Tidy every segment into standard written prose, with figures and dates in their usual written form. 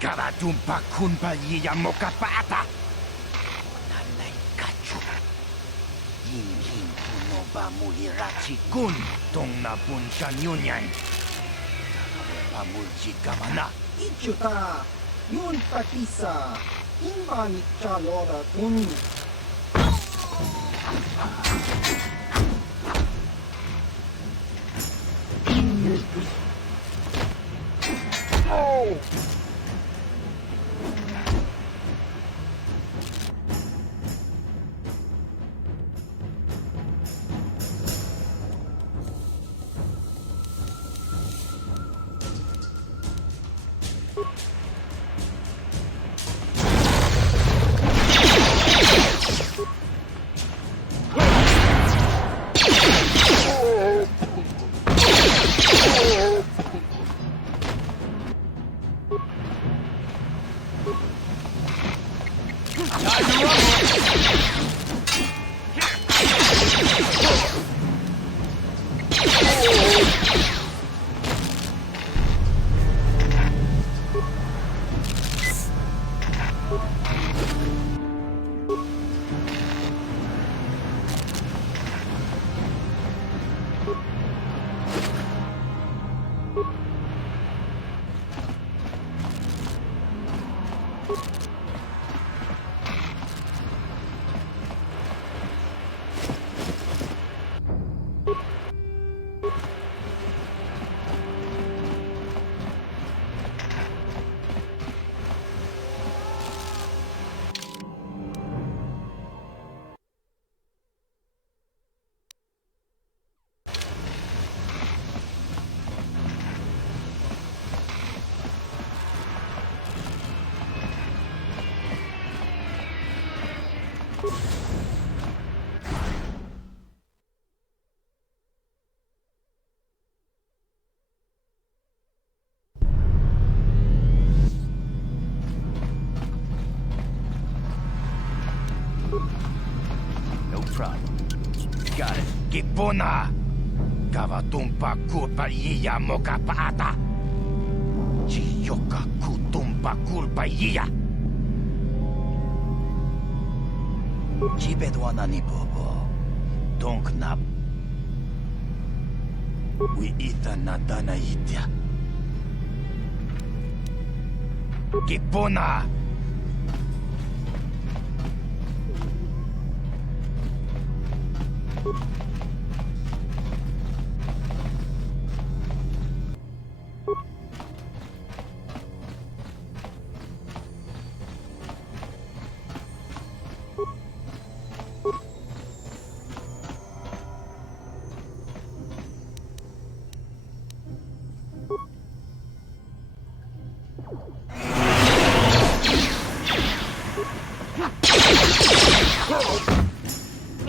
Karatumpa kunpa yiya mokapata. Nanay kachu. Yingin puno ba mulirachi kun tong napun kanyunyan. Pamulji kamana. Ichuta, yun takisa, imani chalora kun. Oh! No problem. Got it. Kipuna! Kavatumpa kurpa yiya mokapata. Chiyoka kutumpa kurpa yiya. Chibedwana ni bobo. Donk nap. We ita nadana itya. Kipuna!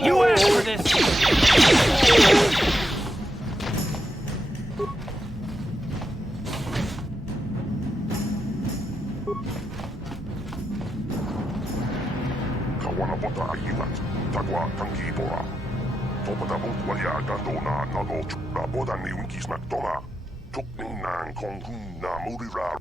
You asked for this! Kawanapota ayimat, tagwa tangkipora. Topata mutwalia gandona nalo chukla bodan ni unkis maktona. Tukning nang kong hun na murira.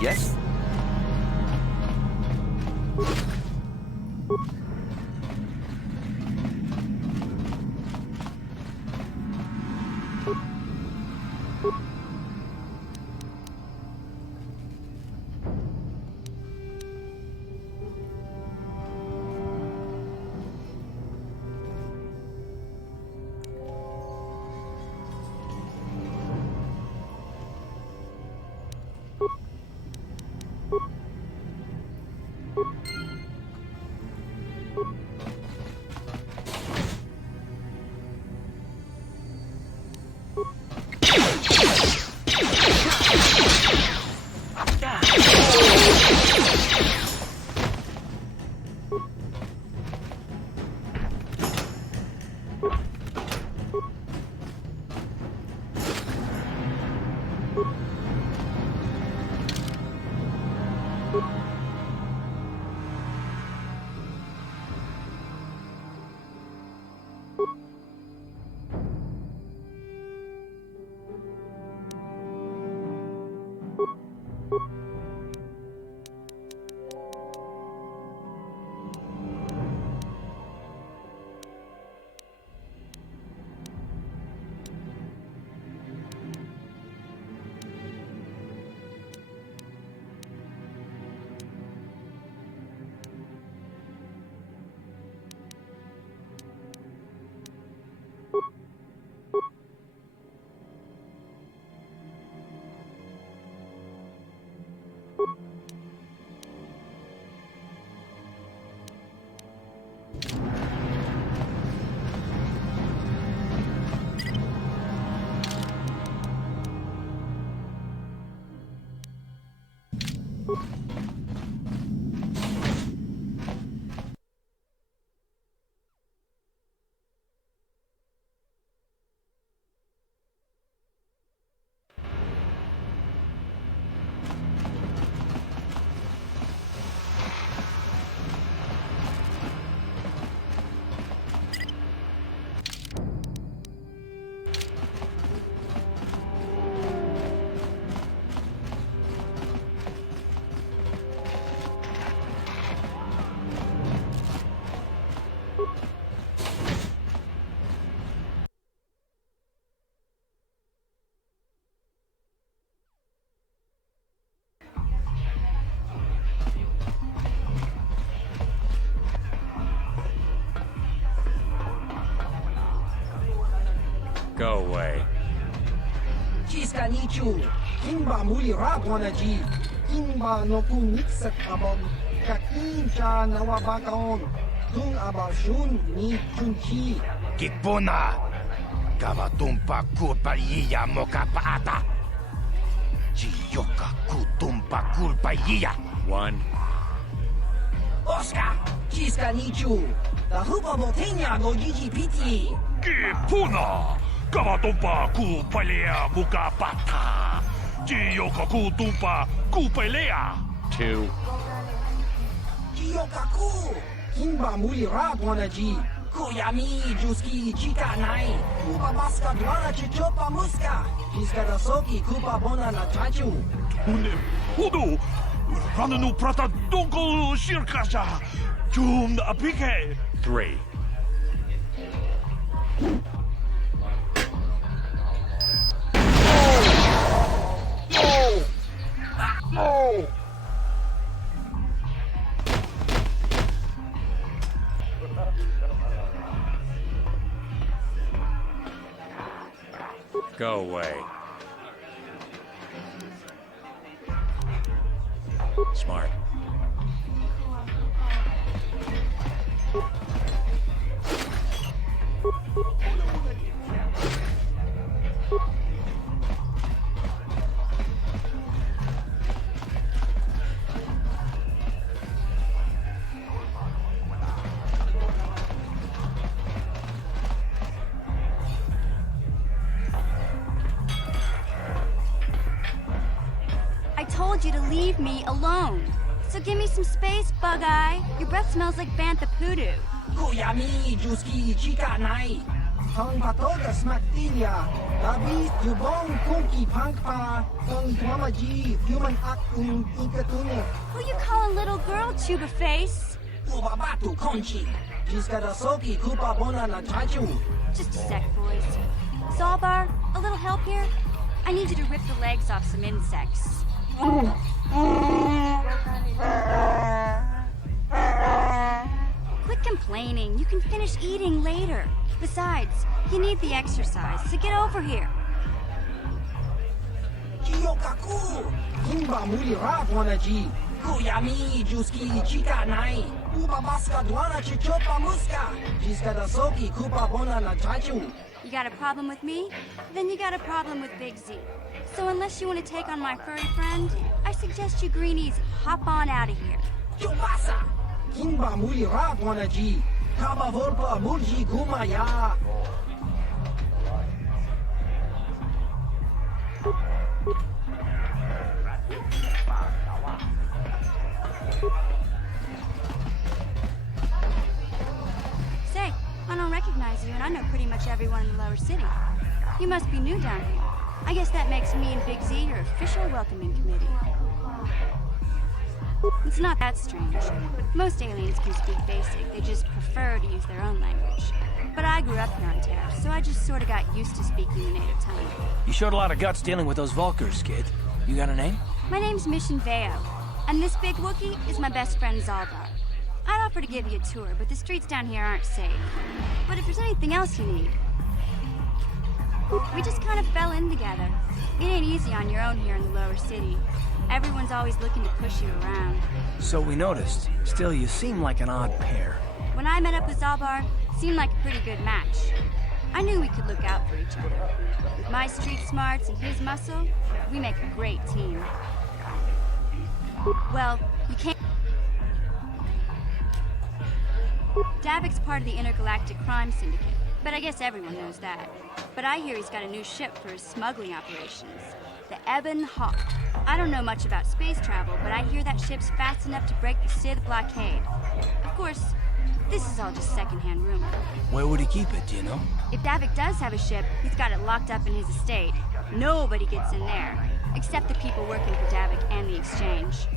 Yes? Go away. Jiska nichu, kimba muli radwana ji, kimba no kuniksak abon, kakincha nawabakaon, tung abashun ni chunchi. Kipuna! Kavatumpa kulpa yiya mokapaata! Chiyoka kutumpa kulpa yiya! One. Oscar, jiska nichu, the hupa botenya no GGPT. Kipuna! Kavatumpa kupalea mukapata! Jiyoka kutumpa kupalea! Two. Jiyokaku, kimba muli radwana ji, kuyami juski chika nai, kuba maska dwana chichopa muska, jiska dasoki kuba bona na chachu. Hudu! Rananu prata donko shirkasha! Chum apike! Three. No! Go away. Smart. I told you to leave me alone. So give me some space, Bug-Eye. Your breath smells like Bantha Poodoo. Kuyami juski chika nai. Hang batoga smaktilia, David, Yubong, Kunki, Pankpa, Kung Twamaji, Human Akun, Inkatune, Who you calling little girl, Chuba Face? Ubabatu, Conchi. Jiskadasoki, Kupa Bona na Chachu. Just a sec, boys. Zalbar, a little help here? I need you to rip the legs off some insects. Quit complaining. You can finish eating later. Besides, you need the exercise, so get over here. Kiyokaku, Kimba Muri Ratwanaji, Kuyami, Juski, Chika Nai, Ubabaska Dwana Chichopa Muska, Jiskadasoki, Kupa Bona na Chachu. You got a problem with me? Then you got a problem with Big Z. So unless you want to take on my furry friend, I suggest you greenies hop on out of here. Chupasa, Kimba Muri Ratwanaji, Kaba Volpa Murji Gumaya. Say, I don't recognize you, and I know pretty much everyone in the lower city. You must be new down here. I guess that makes me and Big Z your official welcoming committee. It's not that strange. Most aliens can speak basic, they just prefer to use their own language. But I grew up here on Terra, so I just sort of got used to speaking the native tongue. You showed a lot of guts dealing with those Vulkars, kid. You got a name? My name's Mission Veo, and this big Wookiee is my best friend Zaldar. I'd offer to give you a tour, but the streets down here aren't safe. But if there's anything else you need... We just kind of fell in together. It ain't easy on your own here in the lower city. Everyone's always looking to push you around. So we noticed. Still, you seem like an odd pair. When I met up with Zalbar, it seemed like a pretty good match. I knew we could look out for each other. With my street smarts and his muscle, we make a great team. Well, you can't... Davik's part of the Intergalactic Crime Syndicate, but I guess everyone knows that. But I hear he's got a new ship for his smuggling operations, the Ebon Hawk. I don't know much about space travel, but I hear that ship's fast enough to break the Sith blockade. Of course, this is all just secondhand rumor. Where would he keep it, do you know? If Davik does have a ship, he's got it locked up in his estate. Nobody gets in there, except the people working for Davik and the Exchange.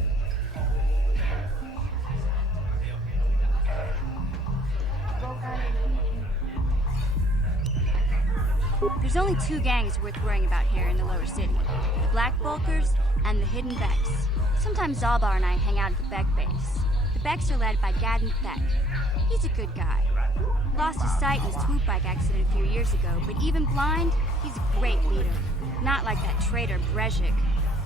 There's only two gangs worth worrying about here in the lower city. The Black Vulkars and the Hidden Becks. Sometimes Zalbar and I hang out at the Beck base. The Becks are led by Gadden Beck. He's a good guy. Lost his sight in a swoop bike accident a few years ago, but even blind, he's a great leader. Not like that traitor Brezhik.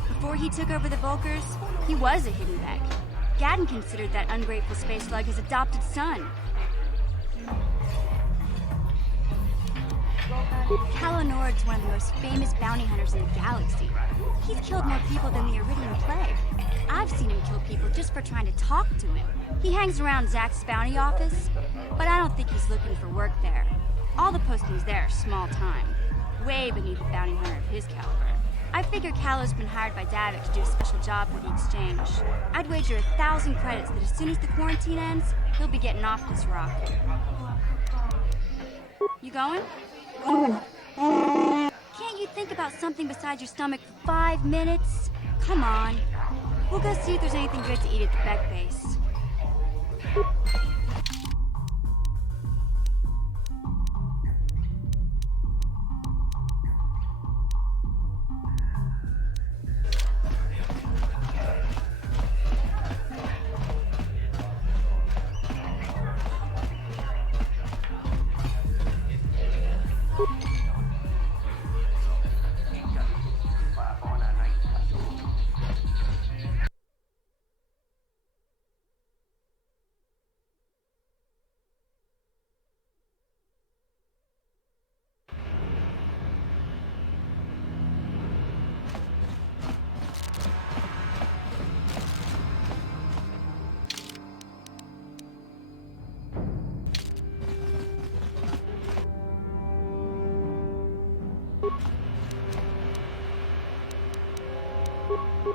Before he took over the Vulkars, he was a Hidden Beck. Gadden considered that ungrateful space slug his adopted son. Calo Nord's one of the most famous bounty hunters in the galaxy. He's killed more people than the Iridian Plague. I've seen him kill people just for trying to talk to him. He hangs around Zack's bounty office, but I don't think he's looking for work there. All the postings there are small time, way beneath a bounty hunter of his caliber. I figure Calo's been hired by Davik to do a special job for the Exchange. I'd wager 1,000 credits that as soon as the quarantine ends, he'll be getting off this rock. You going? Can't you think about something besides your stomach for 5 minutes? Come on. We'll go see if there's anything good to eat at the Beck base.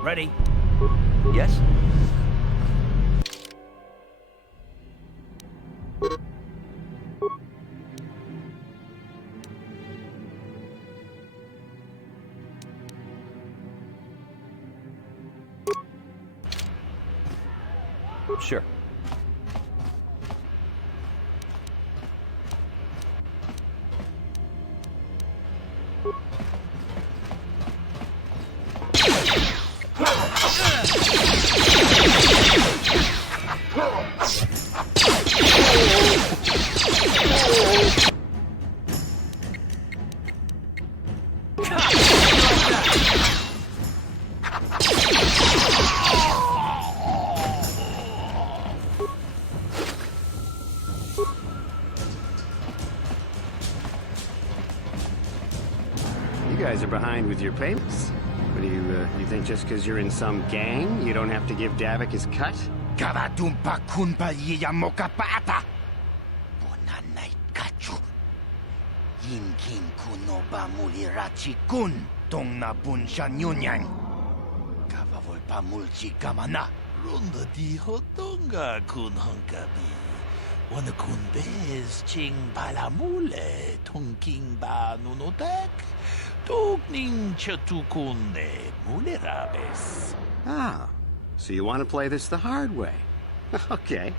Ready? Yes? Sure. You guys are behind with your payments. What do you think just because you're in some gang, you don't have to give Davik his cut? Kavatumpa kunpa yiya moka paata. Bonanay kachu. Yinkin kuno ba mulirachi kun. Tong na bunsha nyunyang. Kavavol pa mulchi kamana. Ronda di hotonga kun honkabi. Wana kun bez ching balamule. Tongking ba nunotek. Tugning chatukune mulerabes. Ah, so you want to play this the hard way. Okay.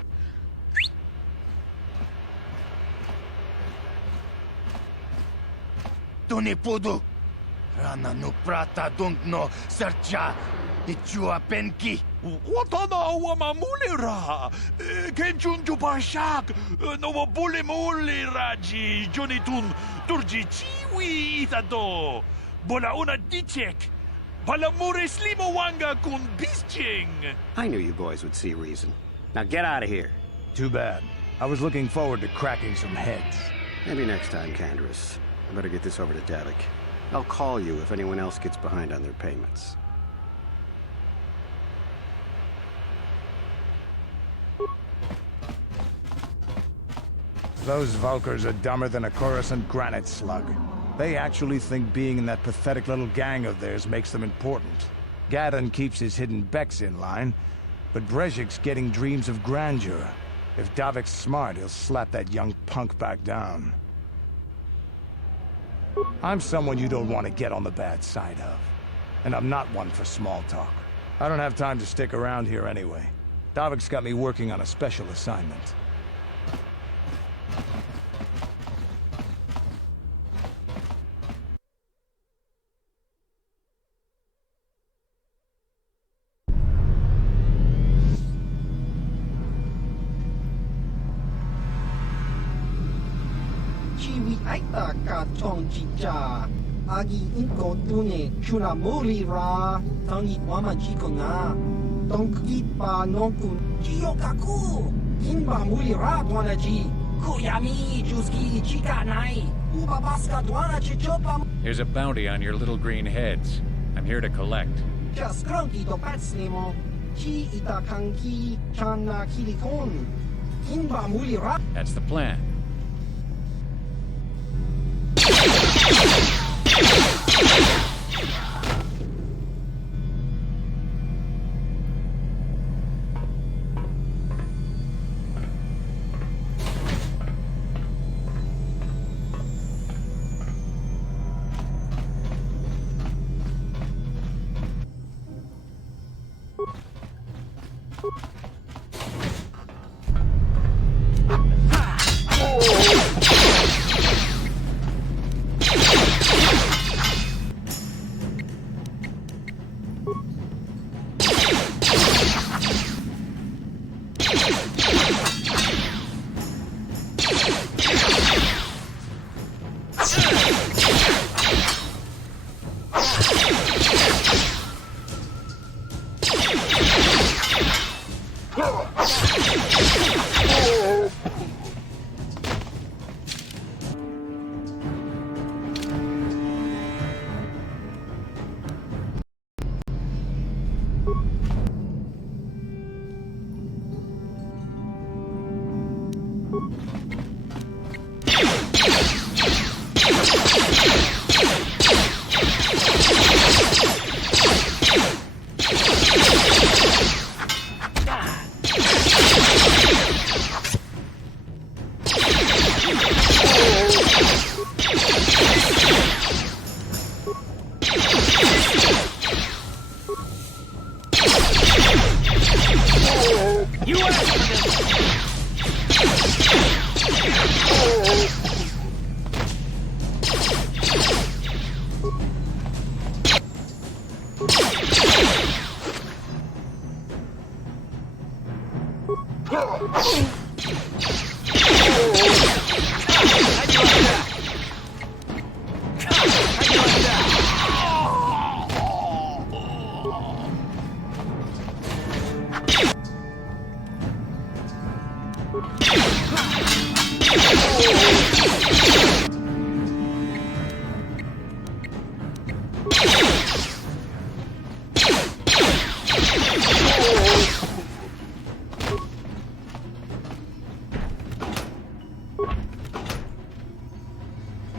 Tunipudu. Rana no prata no sercha. Ichua penki. Watana wama mulera. Kenchun jupashak. No bule mule raji. Jonitun turji chiwi itado. Bola una dichek. Balamure slimo wanga kun bisching. I knew you boys would see reason. Now get out of here. Too bad. I was looking forward to cracking some heads. Maybe next time, Canderous. I better get this over to Davik. I'll call you if anyone else gets behind on their payments. Those Vulkars are dumber than a Coruscant granite slug. They actually think being in that pathetic little gang of theirs makes them important. Gadon keeps his hidden Becks in line, but Brezhik's getting dreams of grandeur. If Davik's smart, he'll slap that young punk back down. I'm someone you don't want to get on the bad side of. And I'm not one for small talk. I don't have time to stick around here anyway. Davik's got me working on a special assignment. Chiwi aita ka tong chicha. Agi inko tune chuna muli ra. Tangi wama chiko nga. Tongki pa nonku chiyo kaku. Kinba muli ra dwana ji. Kuyami juski chika nai. Uba baska dwana chichopa. There's a bounty on your little green heads. I'm here to collect. Just cranky to pats nemo. Chi ita kanki chana kilikon. Kinba muli ra. That's the plan.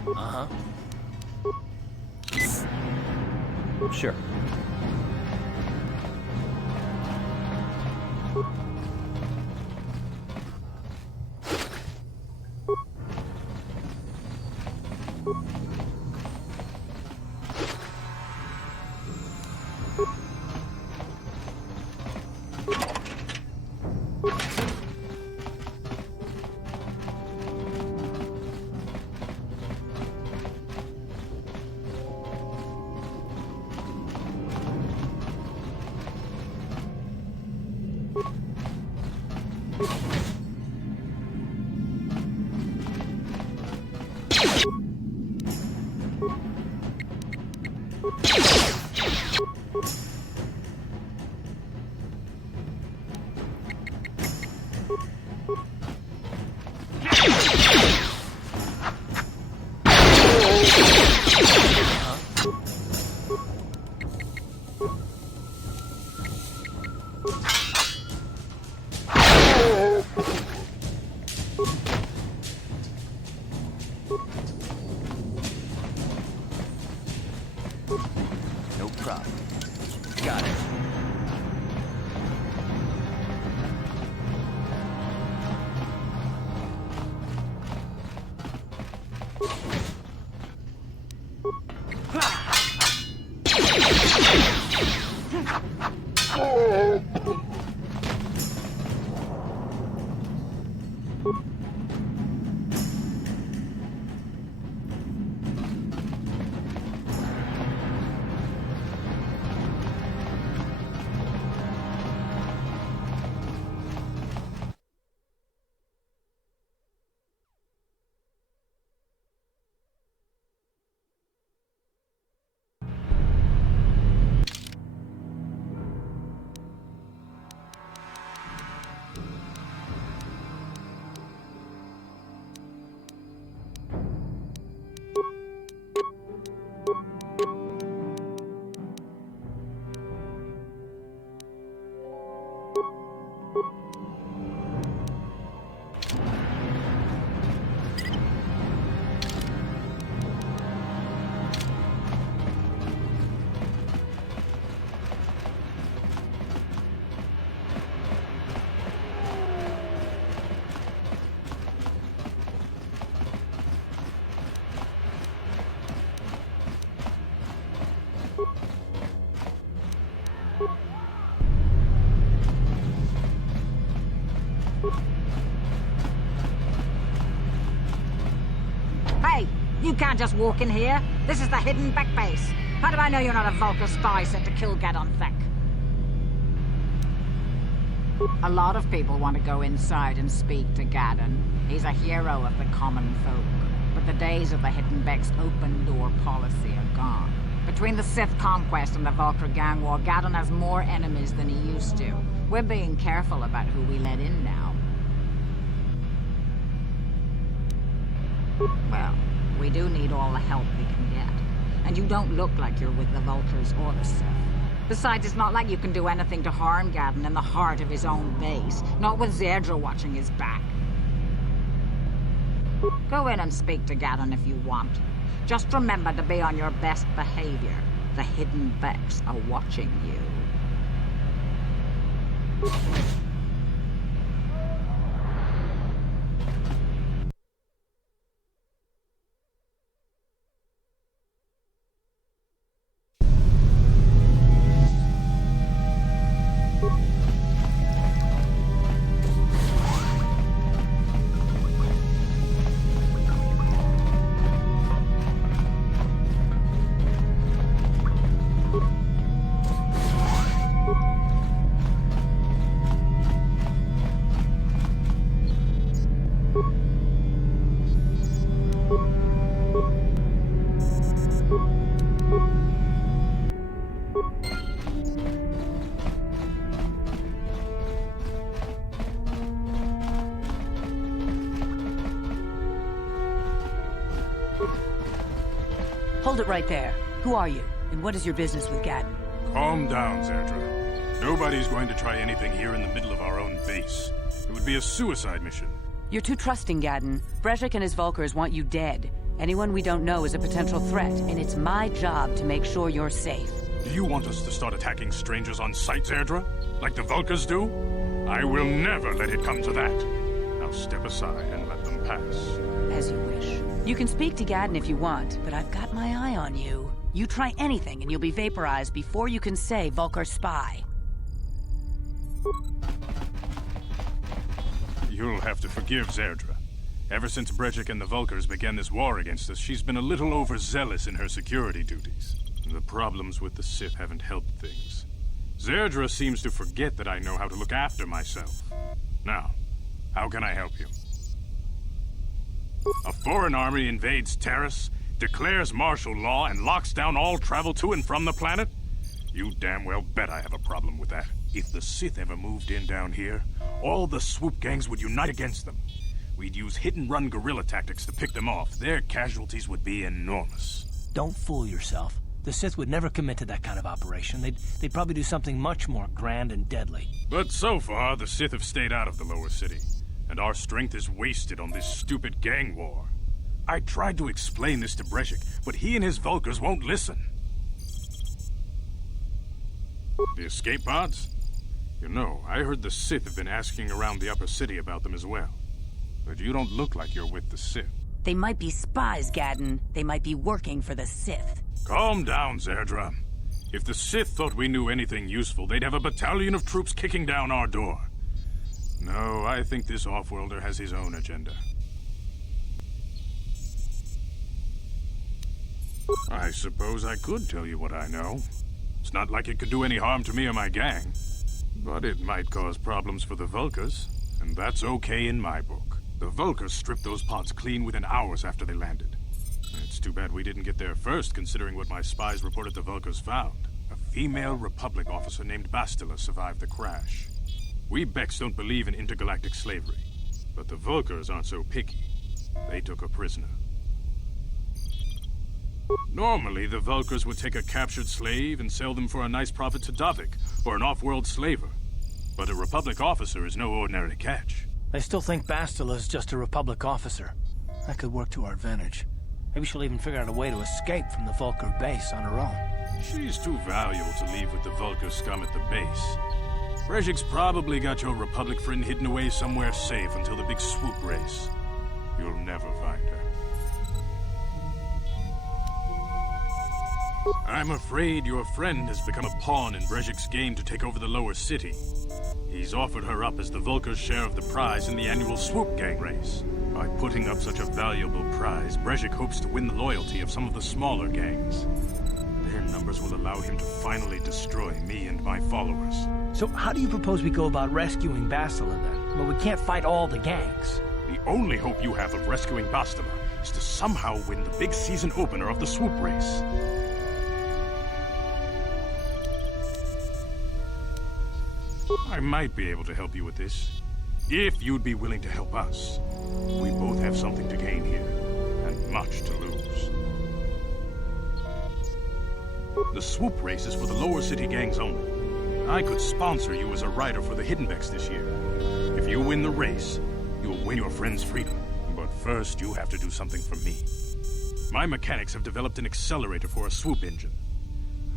Uh-huh. Sure. No problem. Got it. Hey, you can't just walk in here. This is the hidden back base. How do I know you're not a Vulkar spy sent to kill Gadon Thek? A lot of people want to go inside and speak to Gadon. He's a hero of the common folk. But the days of the Hidden Beck's open-door policy are gone. Between the Sith conquest and the Vulkar gang war, Gadon has more enemies than he used to. We're being careful about who we let in now. Well, we do need all the help we can get. And you don't look like you're with the Vulkars or the Sith. Besides, it's not like you can do anything to harm Gadon in the heart of his own base. Not with Zedra watching his back. Go in and speak to Gadon if you want. Just remember to be on your best behavior. The Hidden Becks are watching you. Hold it right there. Who are you? And what is your business with Gaddon? Calm down, Zerdra. Nobody's going to try anything here in the middle of our own base. It would be a suicide mission. You're too trusting, Gaddon. Brezhik and his Vulkars want you dead. Anyone we don't know is a potential threat, and it's my job to make sure you're safe. Do you want us to start attacking strangers on sight, Zerdra? Like the Vulkars do? I will never let it come to that. Now step aside and let them pass. As you wish. You can speak to Gaddon if you want, but I've got my eye on you. You try anything and you'll be vaporized before you can say Vulkar spy. You'll have to forgive Zerdra. Ever since Brezhik and the Vulkars began this war against us, she's been a little overzealous in her security duties. The problems with the Sith haven't helped things. Zerdra seems to forget that I know how to look after myself. Now, how can I help you? A foreign army invades Taris, declares martial law, and locks down all travel to and from the planet? You damn well bet I have a problem with that. If the Sith ever moved in down here, all the swoop gangs would unite against them. We'd use hit-and-run guerrilla tactics to pick them off. Their casualties would be enormous. Don't fool yourself. The Sith would never commit to that kind of operation. They'd probably do something much more grand and deadly. But so far, the Sith have stayed out of the lower city, and our strength is wasted on this stupid gang war. I tried to explain this to Brezhik, but he and his Vulkars won't listen. The escape pods? You know, I heard the Sith have been asking around the upper city about them as well. But you don't look like you're with the Sith. They might be spies, Gaddon. They might be working for the Sith. Calm down, Zerdra. If the Sith thought we knew anything useful, they'd have a battalion of troops kicking down our door. No, I think this off-worlder has his own agenda. I suppose I could tell you what I know. It's not like it could do any harm to me or my gang. But it might cause problems for the Vulkars, and that's okay in my book. The Vulkars stripped those pods clean within hours after they landed. It's too bad we didn't get there first, considering what my spies reported the Vulkars found. A female Republic officer named Bastila survived the crash. We Beks don't believe in intergalactic slavery, but the Vulkars aren't so picky. They took her prisoner. Normally, the Vulkars would take a captured slave and sell them for a nice profit to Davik, or an off-world slaver. But a Republic officer is no ordinary catch. I still think Bastila is just a Republic officer. That could work to our advantage. Maybe she'll even figure out a way to escape from the Vulkar base on her own. She's too valuable to leave with the Vulkar scum at the base. Brezhik's probably got your Republic friend hidden away somewhere safe until the big swoop race. You'll never find her. I'm afraid your friend has become a pawn in Brezhik's game to take over the lower city. He's offered her up as the Vulkar's share of the prize in the annual swoop gang race. By putting up such a valuable prize, Brezhik hopes to win the loyalty of some of the smaller gangs. Their numbers will allow him to finally destroy me and my followers. So how do you propose we go about rescuing Bastila then? Well, we can't fight all the gangs. The only hope you have of rescuing Bastila is to somehow win the big season opener of the swoop race. I might be able to help you with this, if you'd be willing to help us. We both have something to gain here, and much to lose. The swoop race is for the lower city gangs only. I could sponsor you as a rider for the Hidden Becks this year. If you win the race, you'll win your friend's freedom. But first, you have to do something for me. My mechanics have developed an accelerator for a swoop engine.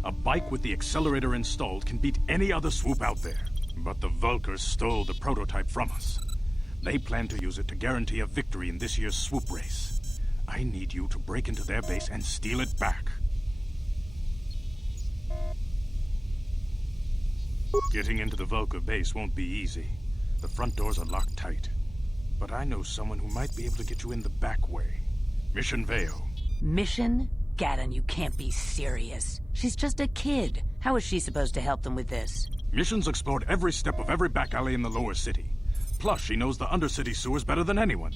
A bike with the accelerator installed can beat any other swoop out there. But the Vulkars stole the prototype from us. They plan to use it to guarantee a victory in this year's swoop race. I need you to break into their base and steal it back. Getting into the Vulkar base won't be easy. The front doors are locked tight. But I know someone who might be able to get you in the back way. Mission Veo. Mission? Gaddon, you can't be serious. She's just a kid. How is she supposed to help them with this? Mission's explored every step of every back alley in the lower city. Plus, she knows the undercity sewers better than anyone.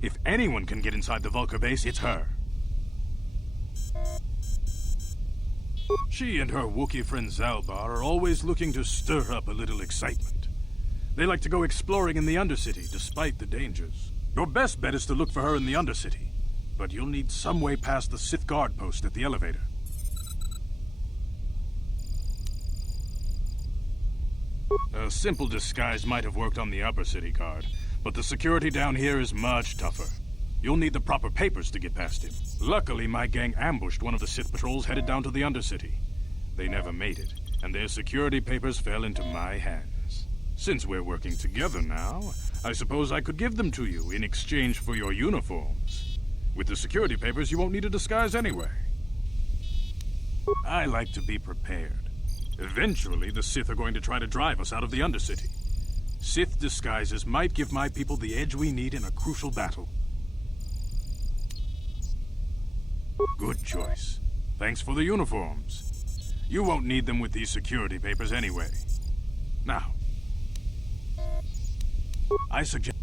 If anyone can get inside the Vulkar base, it's her. She and her Wookiee friend Zalbar are always looking to stir up a little excitement. They like to go exploring in the Undercity, despite the dangers. Your best bet is to look for her in the Undercity, but you'll need some way past the Sith guard post at the elevator. A simple disguise might have worked on the upper city guard, but the security down here is much tougher. You'll need the proper papers to get past him. Luckily, my gang ambushed one of the Sith patrols headed down to the Undercity. They never made it, and their security papers fell into my hands. Since we're working together now, I suppose I could give them to you in exchange for your uniforms. With the security papers, you won't need a disguise anyway. I like to be prepared. Eventually, the Sith are going to try to drive us out of the Undercity. Sith disguises might give my people the edge we need in a crucial battle. Good choice. Thanks for the uniforms. You won't need them with these security papers anyway. Now, I suggest...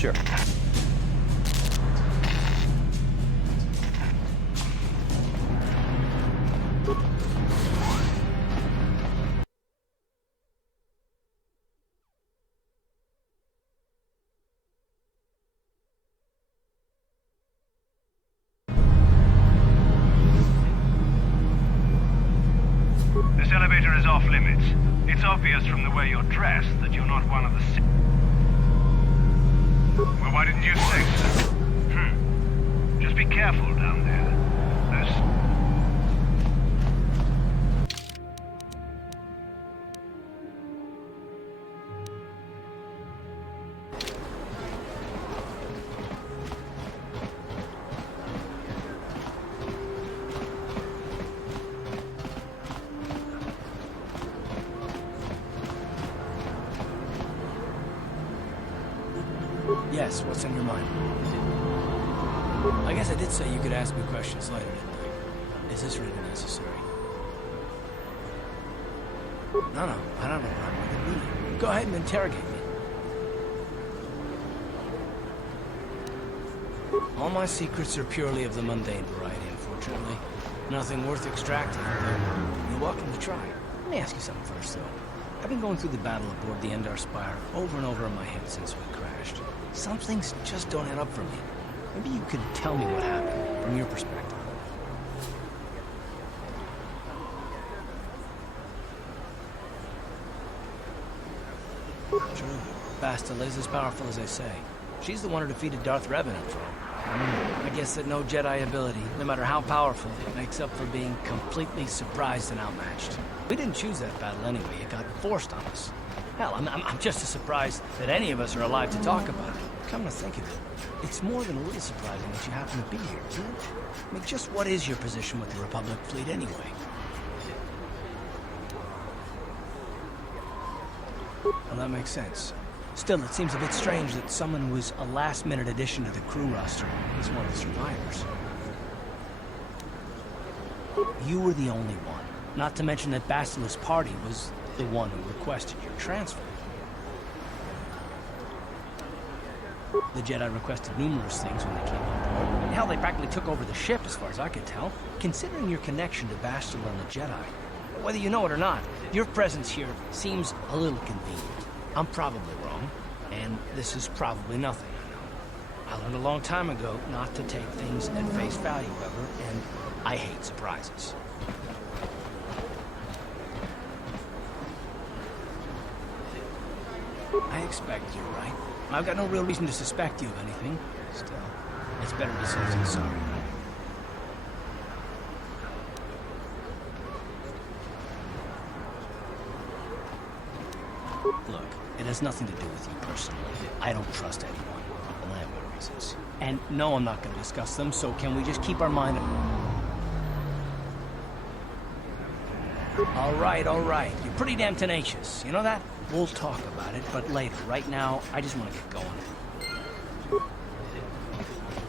Sure. This elevator is off limits. It's obvious from the way you're dressed that you're not one of the... Well, why didn't you say so? Just be careful down there. Yes, what's on your mind? I guess I did say you could ask me questions later, didn't I? Is this really necessary? No, I don't have a problem with it, really. Go ahead and interrogate me. All my secrets are purely of the mundane variety, unfortunately. Nothing worth extracting, though you're welcome to try. Let me ask you something first, though. I've been going through the battle aboard the Endar Spire over and over in my head since we crashed. Some things just don't add up for me. Maybe you could tell me what happened, from your perspective. True. Bastila is as powerful as they say. She's the one who defeated Darth Revan, after all. I guess that no Jedi ability, no matter how powerful, makes up for being completely surprised and outmatched. We didn't choose that battle anyway. It got forced on us. Hell, I'm just as surprised that any of us are alive to talk about it. Come to think of it, it's more than a little surprising that you happen to be here, isn't it? I mean, just what is your position with the Republic fleet anyway? Well, that makes sense. Still, it seems a bit strange that someone who was a last-minute addition to the crew roster is one of the survivors. You were the only one. Not to mention that Bastila's party was the one who requested your transfer. The Jedi requested numerous things when they came on board. Hell, they practically took over the ship, as far as I could tell. Considering your connection to Bastila and the Jedi, whether you know it or not, your presence here seems a little convenient. I'm probably wrong, and this is probably nothing, I know. I learned a long time ago not to take things at face value, ever, and I hate surprises. I expect you're right. I've got no real reason to suspect you of anything. Still, it's better to say than sorry, right? Look, it has nothing to do with you personally. I don't trust anyone, and I have my reasons. And no, I'm not going to discuss them, so can we just keep our mind... All right. You're pretty damn tenacious. You know that? We'll talk about it, but later. Right now, I just want to get going.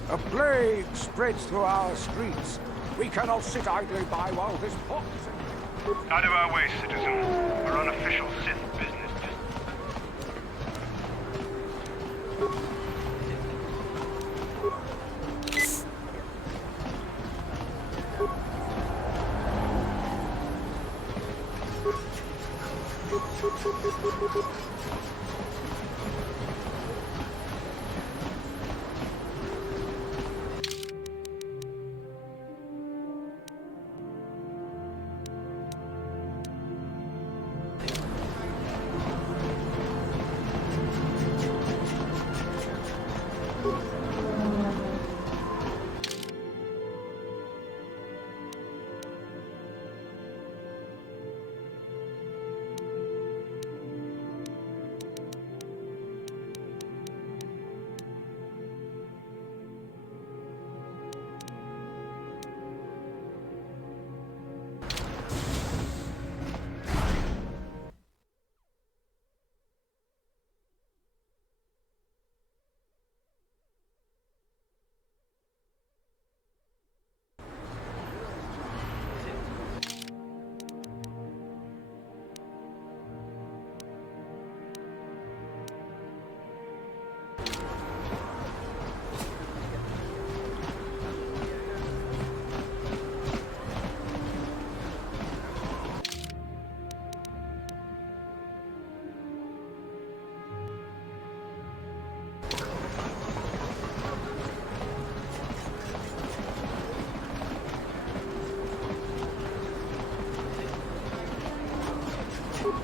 A plague spreads through our streets. We cannot sit idly by while this pox... Out of our way, citizen. We're on official Sith business.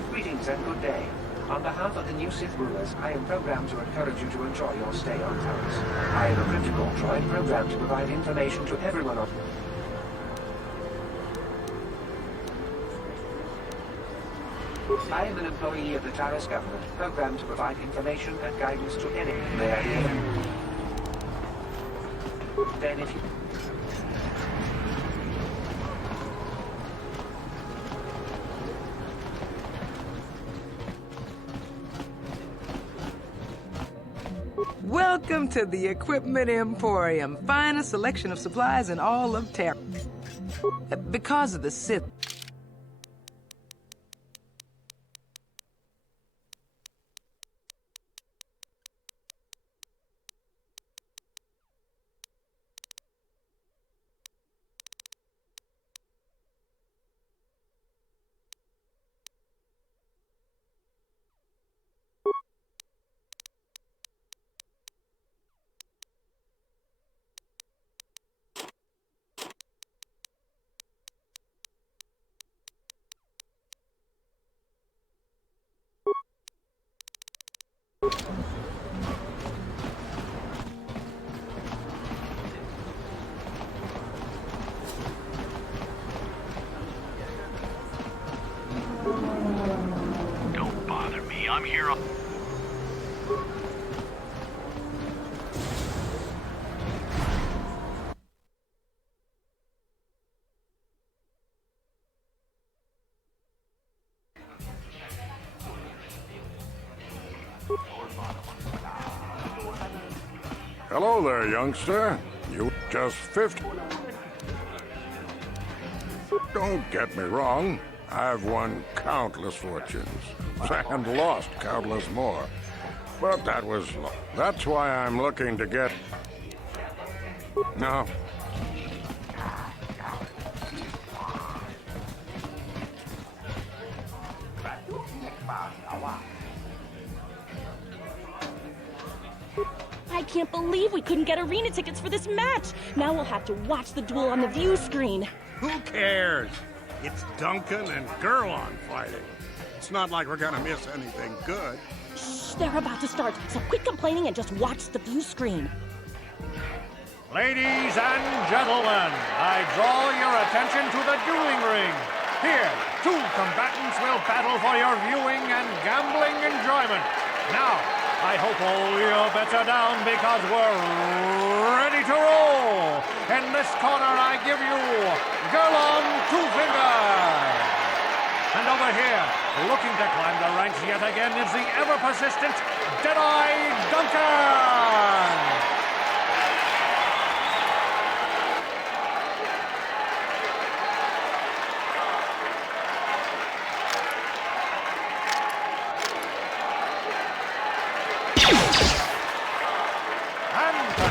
Greetings and good day. On behalf of the new Sith rulers, I am programmed to encourage you to enjoy your stay on Taris. I am a cryptical droid programmed to provide information to everyone on... I am an employee of the Taris government, programmed to provide information and guidance to any... May I hear them? Then if you... Welcome to the Equipment Emporium, finest selection of supplies in all of Terra. Because of the Sith. Don't bother me. I'm here. Hello there, youngster. You just 50. Don't get me wrong. I've won countless fortunes and lost countless more. But that's why I'm looking to get... No. I can't believe we couldn't get arena tickets for this match. Now we'll have to watch the duel on the view screen. Who cares? It's Duncan and Gerlon fighting. It's not like we're gonna miss anything good. Shh, they're about to start, so quit complaining and just watch the view screen. Ladies and gentlemen, I draw your attention to the dueling ring. Here, two combatants will battle for your viewing and gambling enjoyment. Now, I hope all your bets are down because we're ready to roll. In this corner, I give you Gerlon Two Fingers. And over here, looking to climb the ranks yet again, is the ever-persistent Deadeye Duncan.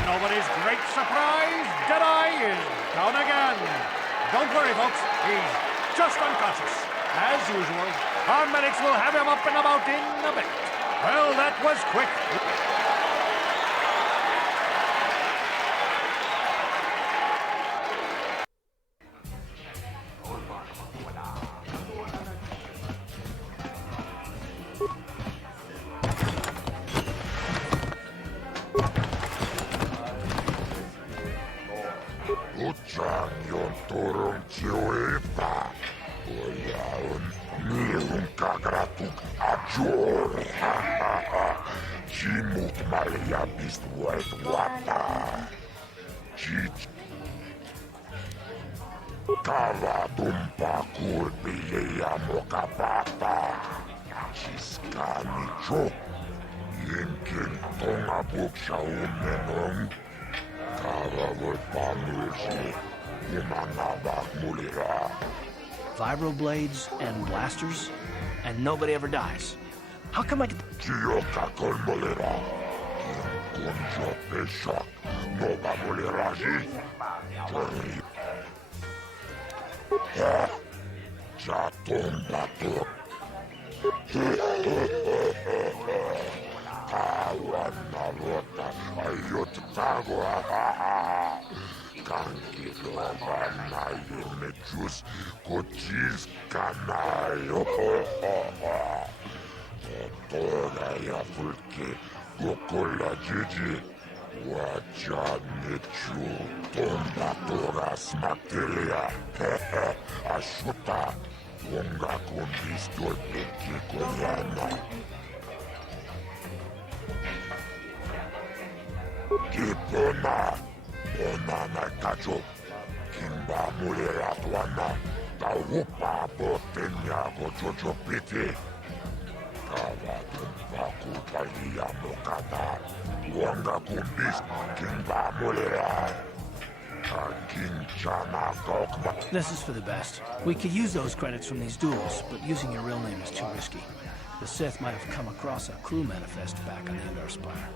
Nobody's great surprise, Deadeye is down again. Don't worry, folks. He's just unconscious. As usual, our medics will have him up and about in a bit. Well, that was quick. Vibroblades and blasters, and nobody ever dies. How come I get... This is for the best. We could use those credits from these duels, but using your real name is too risky. The Sith might have come across a crew manifest back on the Endar Spire.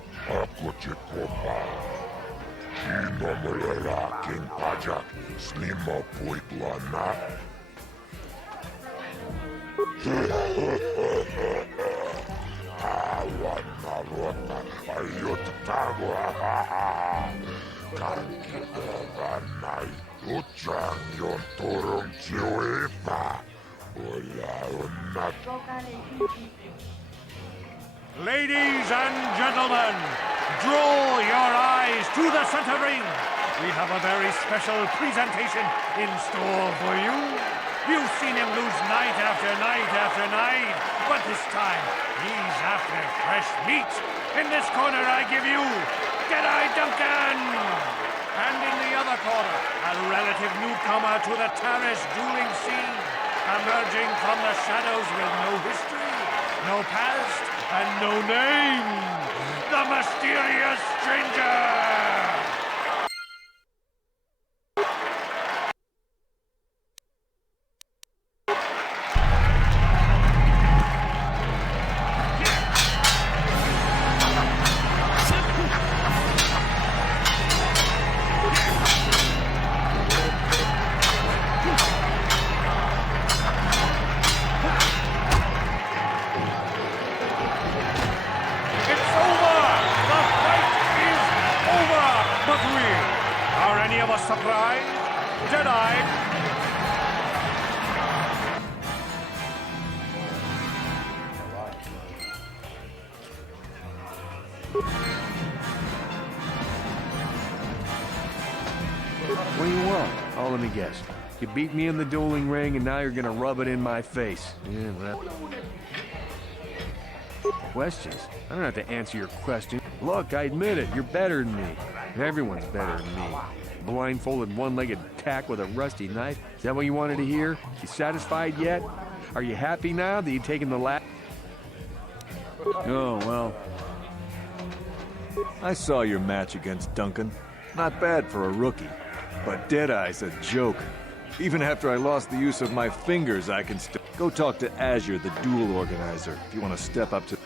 Ladies and gentlemen, draw your eyes to the center ring. We have a very special presentation in store for you. You've seen him lose night after night after night, but this time he's after fresh meat. In this corner I give you Deadeye Duncan! And in the other corner, a relative newcomer to the Tarish dueling scene, emerging from the shadows with no history, no past, and no name, the mysterious stranger! Surprise! Deadeye! What do you want? Oh, let me guess. You beat me in the dueling ring, and now you're gonna rub it in my face. Yeah, well... Questions? I don't have to answer your question. Look, I admit it. You're better than me. Everyone's better than me. Blindfolded, one-legged tack with a rusty knife? Is that what you wanted to hear? You satisfied yet? Are you happy now that you've taken the last... Oh, well... I saw your match against Duncan. Not bad for a rookie. But Deadeye's a joke. Even after I lost the use of my fingers, I can still... Go talk to Azure, the duel organizer, if you want to step up to...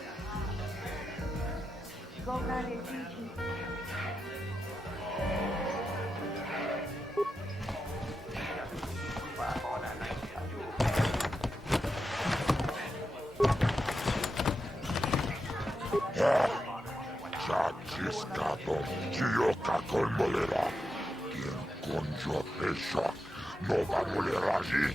No va a moler allí.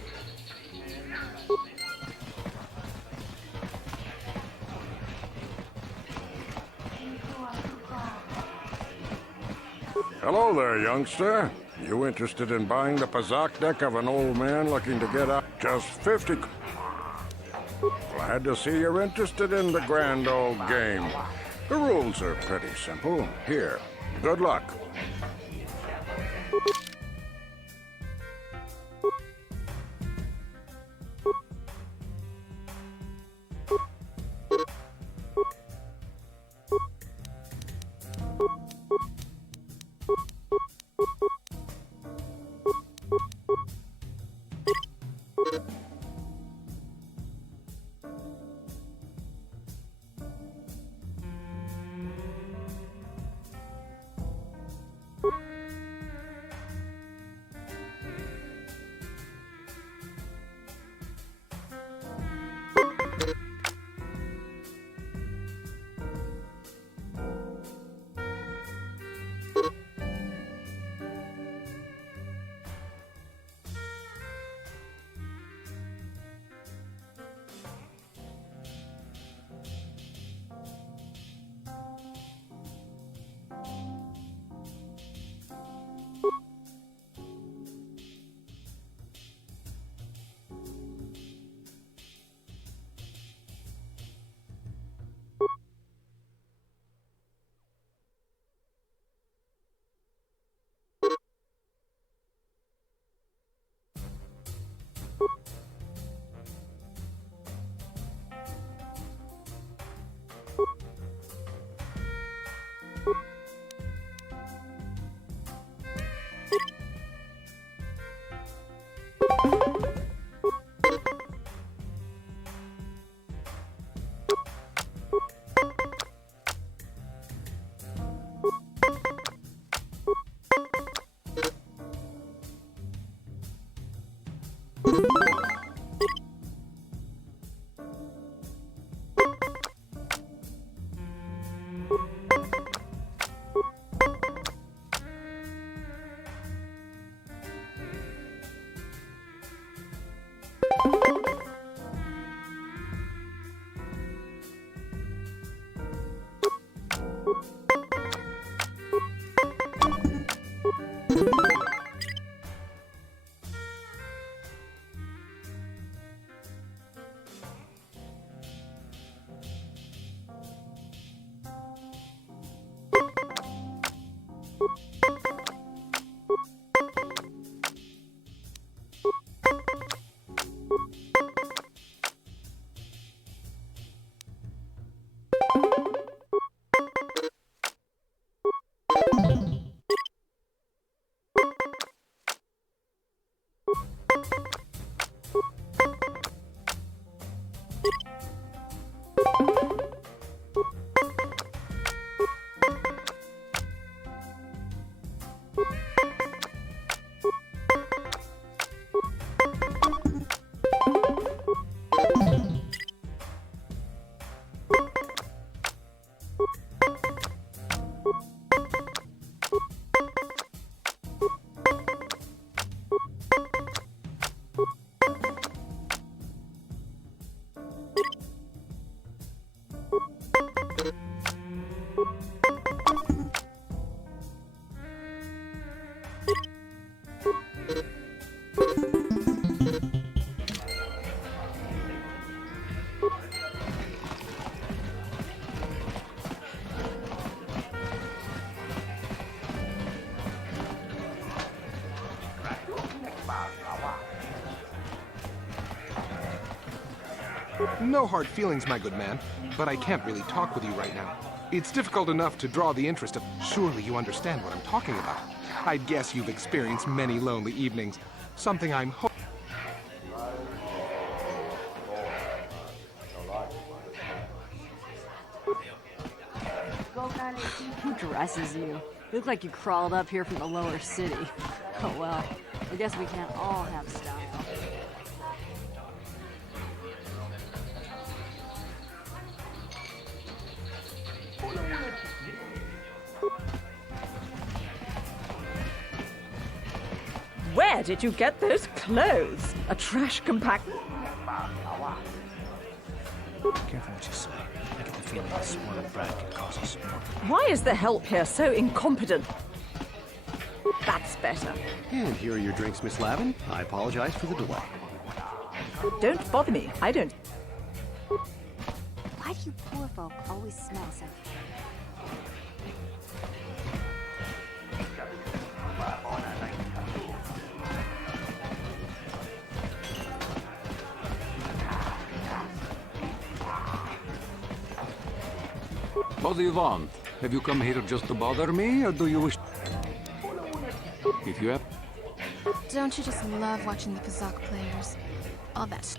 Hello there, youngster. You interested in buying the Pazak deck of an old man looking to get out? Just 50... Glad to see you're interested in the grand old game. The rules are pretty simple. Here, good luck. No hard feelings, my good man, but I can't really talk with you right now. It's difficult enough to draw the interest of... Surely you understand what I'm talking about. I'd guess you've experienced many lonely evenings. Something I'm Who dresses you? You look like you crawled up here from the lower city. Oh well, I guess we can't all have style. Where did you get those clothes? A trash compactor? Careful what you say. I get the feeling this spoiled brat can cause us more. Why is the help here so incompetent? That's better. And here are your drinks, Miss Lavin. I apologize for the delay. Don't bother me. I don't... Why do you poor folk always smell so... What do you want? Have you come here just to bother me, or do you wish... If you have... Don't you just love watching the Kazakh players? All that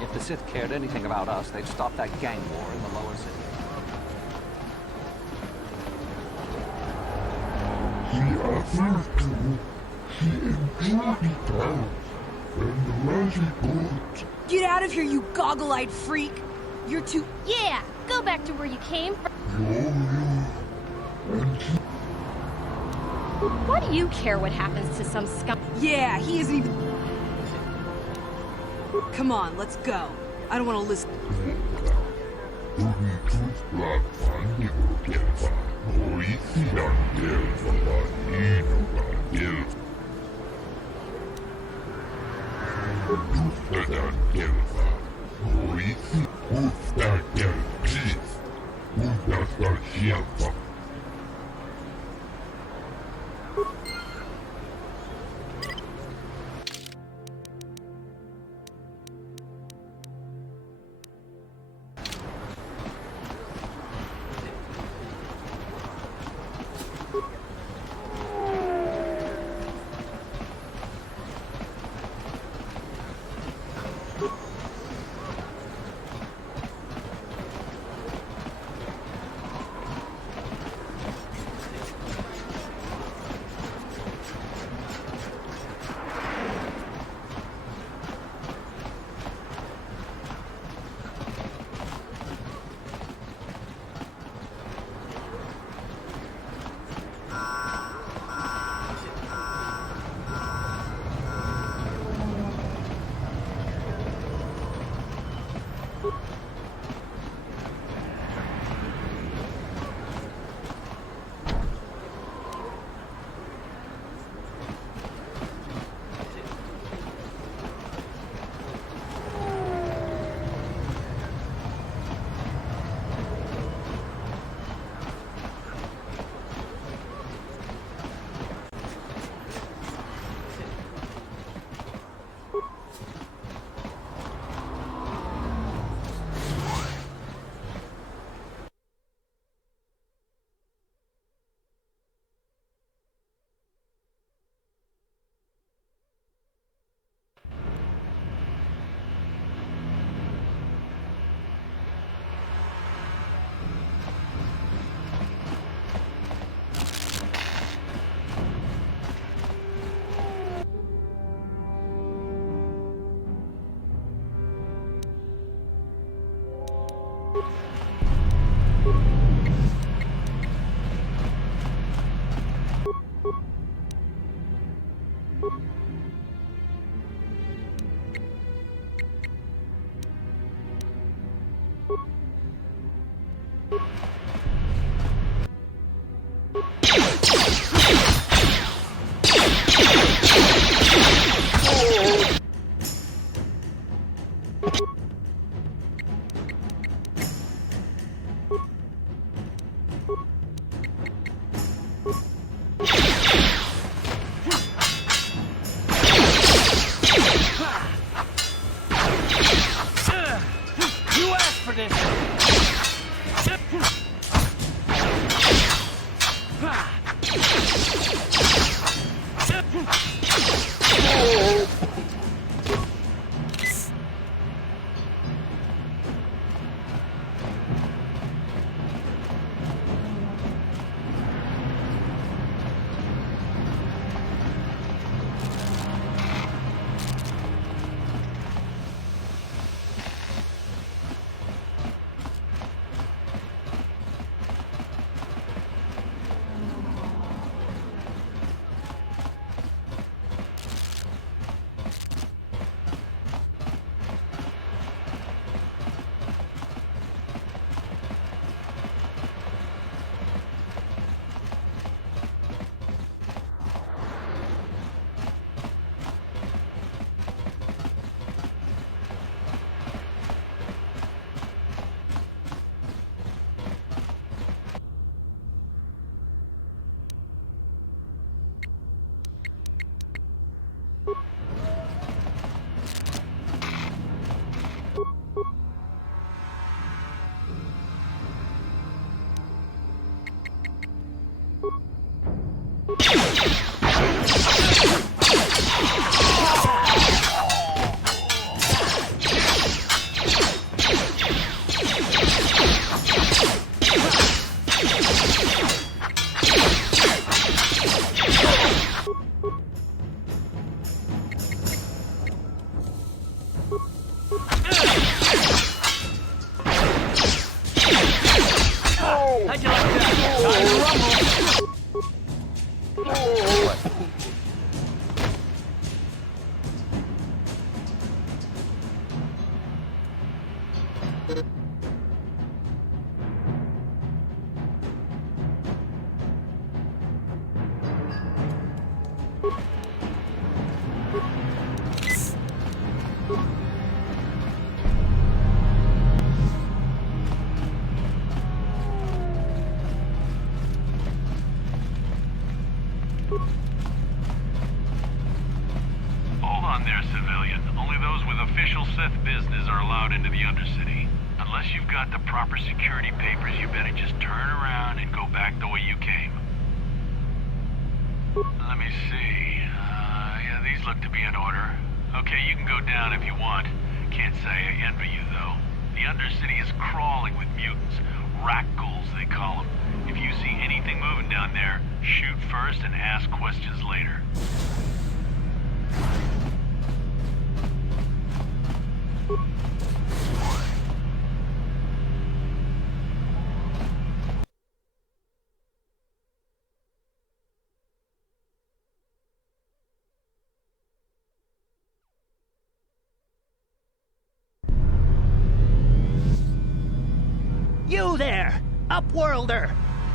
If the Sith cared anything about us, they'd stop that gang war in the lower city. Yeah. Get out of here, you goggle-eyed freak! You're too... Yeah! Go back to where you came from. Why do you care what happens to some scum? Yeah, he isn't even... Come on, let's go. I don't want to listen. Hold on there, civilian. Only those with official Sith business are allowed into the Undercity. Unless you've got the proper security papers, you better just turn around and go back the way you came. Let me see. Yeah, these look to be in order. Okay, you can go down if you want. Can't say I envy you, though. The Undercity is crawling with mutants. Rat ghouls, they call them. If you see anything moving down there, shoot first and ask questions later. You there, Upworlder!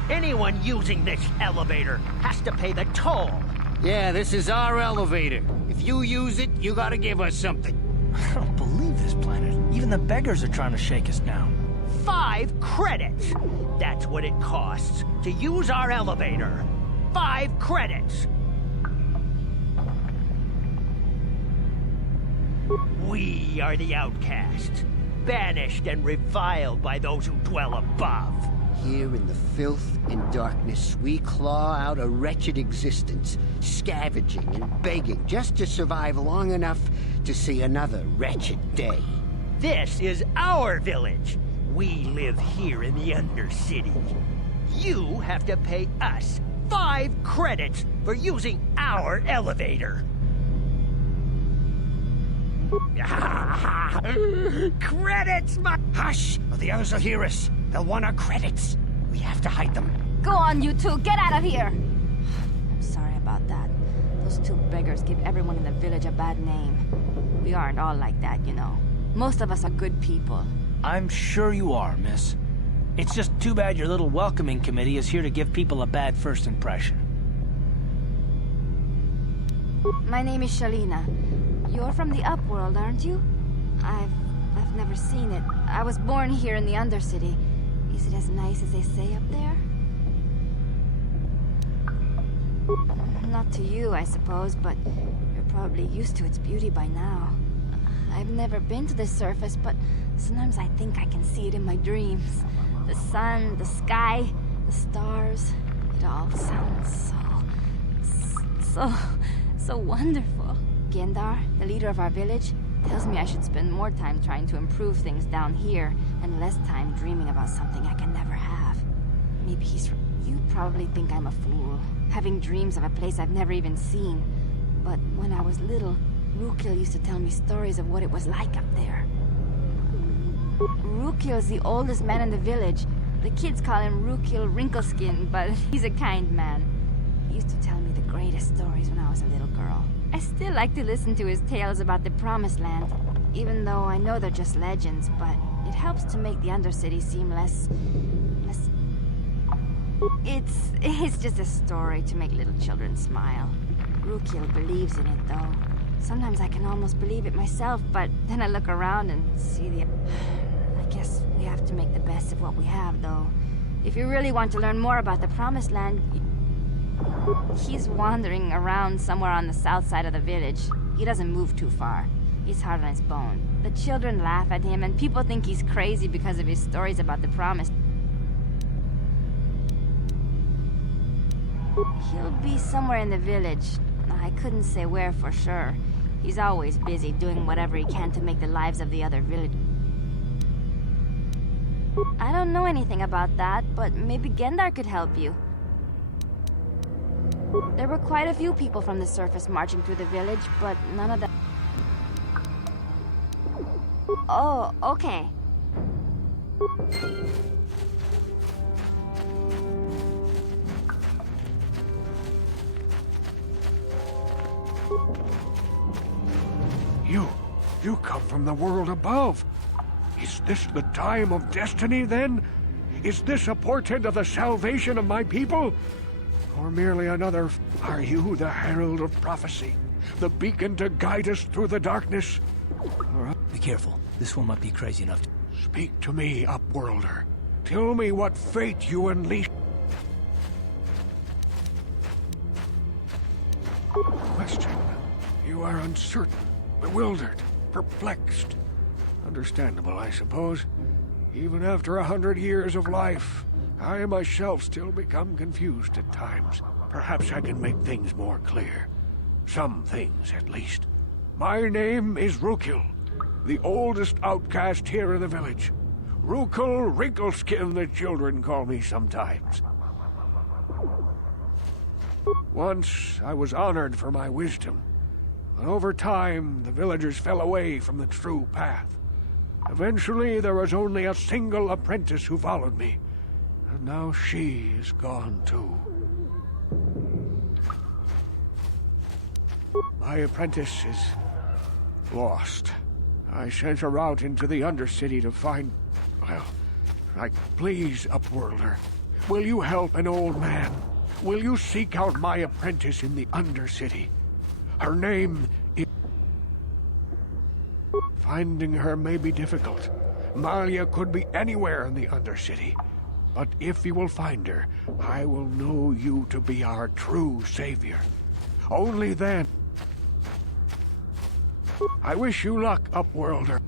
Anyone using this elevator has to pay the toll. Yeah, this is our elevator. If you use it, you gotta give us something. I don't believe this planet. Even the beggars are trying to shake us down. 5 credits! That's what it costs to use our elevator. 5 credits! We are the outcasts, banished and reviled by those who dwell above. Here in the filth and darkness, we claw out a wretched existence, scavenging and begging just to survive long enough to see another wretched day. This is our village. We live here in the Undercity. You have to pay us 5 credits for using our elevator. Credits, Hush, or the others will hear us. They'll want our credits. We have to hide them. Go on, you two. Get out of here. I'm sorry about that. Those 2 beggars give everyone in the village a bad name. We aren't all like that, you know. Most of us are good people. I'm sure you are, miss. It's just too bad your little welcoming committee is here to give people a bad first impression. My name is Shalina. You're from the Upworld, aren't you? I've never seen it. I was born here in the Undercity. Is it as nice as they say up there? Not to you, I suppose, but you're probably used to its beauty by now. I've never been to the surface, but sometimes I think I can see it in my dreams. The sun, the sky, the stars. It all sounds so wonderful. Gendar, the leader of our village, tells me I should spend more time trying to improve things down here and less time dreaming about something I can never have. Maybe he's... You probably think I'm a fool, having dreams of a place I've never even seen. But when I was little, Rukil used to tell me stories of what it was like up there. Rukil's the oldest man in the village. The kids call him Rukil Wrinkleskin, but he's a kind man. He used to tell me the greatest stories when I was a little girl. I still like to listen to his tales about the Promised Land, even though I know they're just legends, but it helps to make the Undercity seem less... It's just a story to make little children smile. Rukil believes in it, though. Sometimes I can almost believe it myself, but then I look around and see the... I guess we have to make the best of what we have, though. If you really want to learn more about the Promised Land... He's wandering around somewhere on the south side of the village. He doesn't move too far. He's hard on his bone. The children laugh at him, and people think he's crazy because of his stories about the Promised. He'll be somewhere in the village. I couldn't say where for sure. He's always busy doing whatever he can to make the lives of the other village. I don't know anything about that, but maybe Gendar could help you. There were quite a few people from the surface marching through the village, but none of them... Oh, okay. You come from the world above. Is this the time of destiny, then? Is this a portent of the salvation of my people? Or merely another... Are you the herald of prophecy? The beacon to guide us through the darkness? Be careful. This one might be crazy enough to... Speak to me, Upworlder. Tell me what fate you unleash. Question. You are uncertain, bewildered, perplexed. Understandable, I suppose. Even after 100 years of life, I myself still become confused at times. Perhaps I can make things more clear. Some things, at least. My name is Rukil, the oldest outcast here in the village. Rukil Wrinkleskin, the children call me sometimes. Once, I was honored for my wisdom. But over time, the villagers fell away from the true path. Eventually, there was only a single apprentice who followed me. And now she is gone too. My apprentice is lost. I sent her out into the Undercity to find... Well, please, Upworlder, will you help an old man? Will you seek out my apprentice in the Undercity? Her name is... Finding her may be difficult. Malia could be anywhere in the Undercity. But if you will find her, I will know you to be our true savior. Only then... I wish you luck, Upworlder.